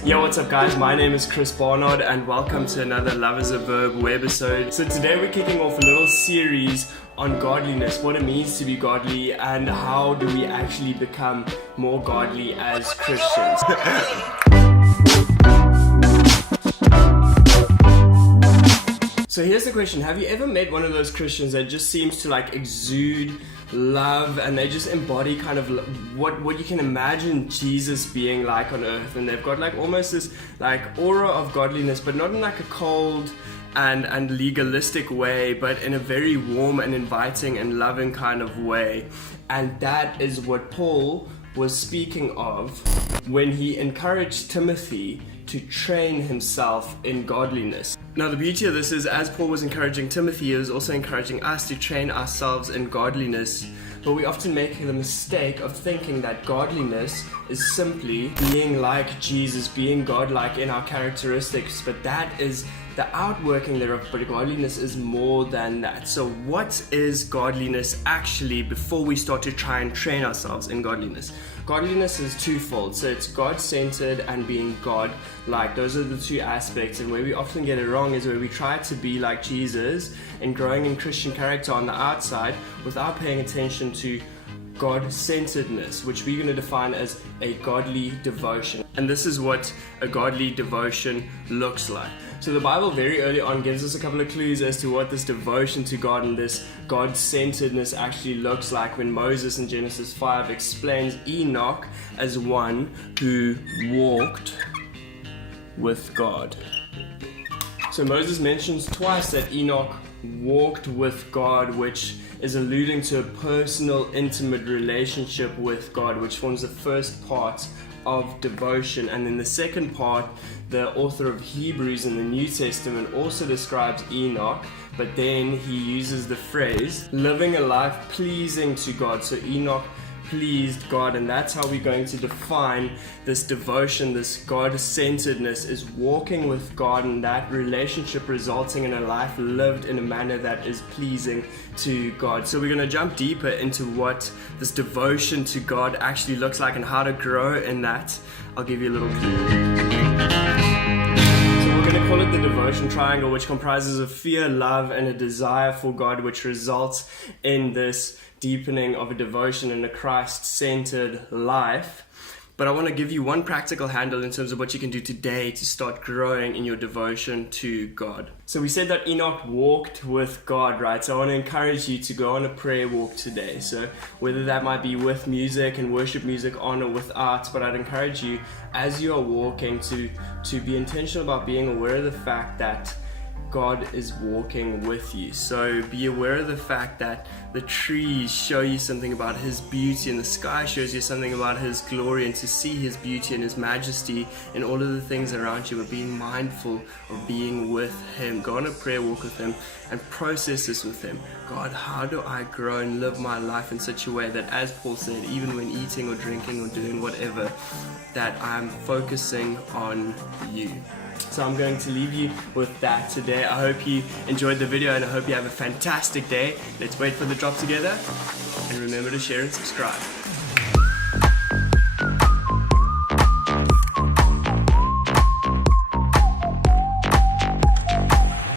Yo, what's up guys? My name is Barnard and welcome to another Lovers of Verb webisode. So today we're kicking off a little series on godliness, what it means to be godly and how do we actually become more godly as Christians. So here's the question, have you ever met one of those Christians that just seems to like exude love and they just embody kind of what you can imagine Jesus being like on earth, and they've got like almost this like aura of godliness, but not in like a cold and legalistic way, but in a very warm and inviting and loving kind of way. And that is what Paul was speaking of when he encouraged Timothy to train himself in godliness. Now the beauty of this is, as Paul was encouraging Timothy, he was also encouraging us to train ourselves in godliness. But we often make the mistake of thinking that godliness is simply being like Jesus, being godlike in our characteristics, but that is the outworking thereof, but godliness is more than that. So what is godliness actually before we start to try and train ourselves in godliness? Godliness is twofold. So it's God-centered and being God-like. Those are the two aspects, and where we often get it wrong is where we try to be like Jesus and growing in Christian character on the outside without paying attention to God-centeredness, which we're going to define as a godly devotion. And this is what a godly devotion looks like. So the Bible very early on gives us a couple of clues as to what this devotion to God and this God-centeredness actually looks like when Moses in Genesis 5 explains Enoch as one who walked with God. So Moses mentions twice that Enoch walked with God, which is alluding to a personal, intimate relationship with God, which forms the first part of devotion. And then the second part, the author of Hebrews in the New Testament also describes Enoch, but then he uses the phrase living a life pleasing to God. So Enoch pleased God, and that's how we're going to define this devotion, this God-centeredness, is walking with God, and that relationship resulting in a life lived in a manner that is pleasing to God. So we're going to jump deeper into what this devotion to God actually looks like and how to grow in that. I'll give you a little clue. So we're going to call it the devotion triangle, which comprises of fear, love, and a desire for God, which results in this deepening of a devotion in a Christ-centered life. But I want to give you one practical handle in terms of what you can do today to start growing in your devotion to God. So we said that Enoch walked with God, right? So I want to encourage you to go on a prayer walk today. So whether that might be with music and worship music on or without, but I'd encourage you as you are walking to be intentional about being aware of the fact that God is walking with you. So be aware of the fact that the trees show you something about His beauty and the sky shows you something about His glory, and to see His beauty and His majesty in all of the things around you, but being mindful of being with Him. Go on a prayer walk with Him and process this with Him. God, how do I grow and live my life in such a way that, as Paul said, even when eating or drinking or doing whatever, that I'm focusing on You. So I'm going to leave you with that today. I hope you enjoyed the video and I hope you have a fantastic day. Let's wait for the drop together, and remember to share and subscribe.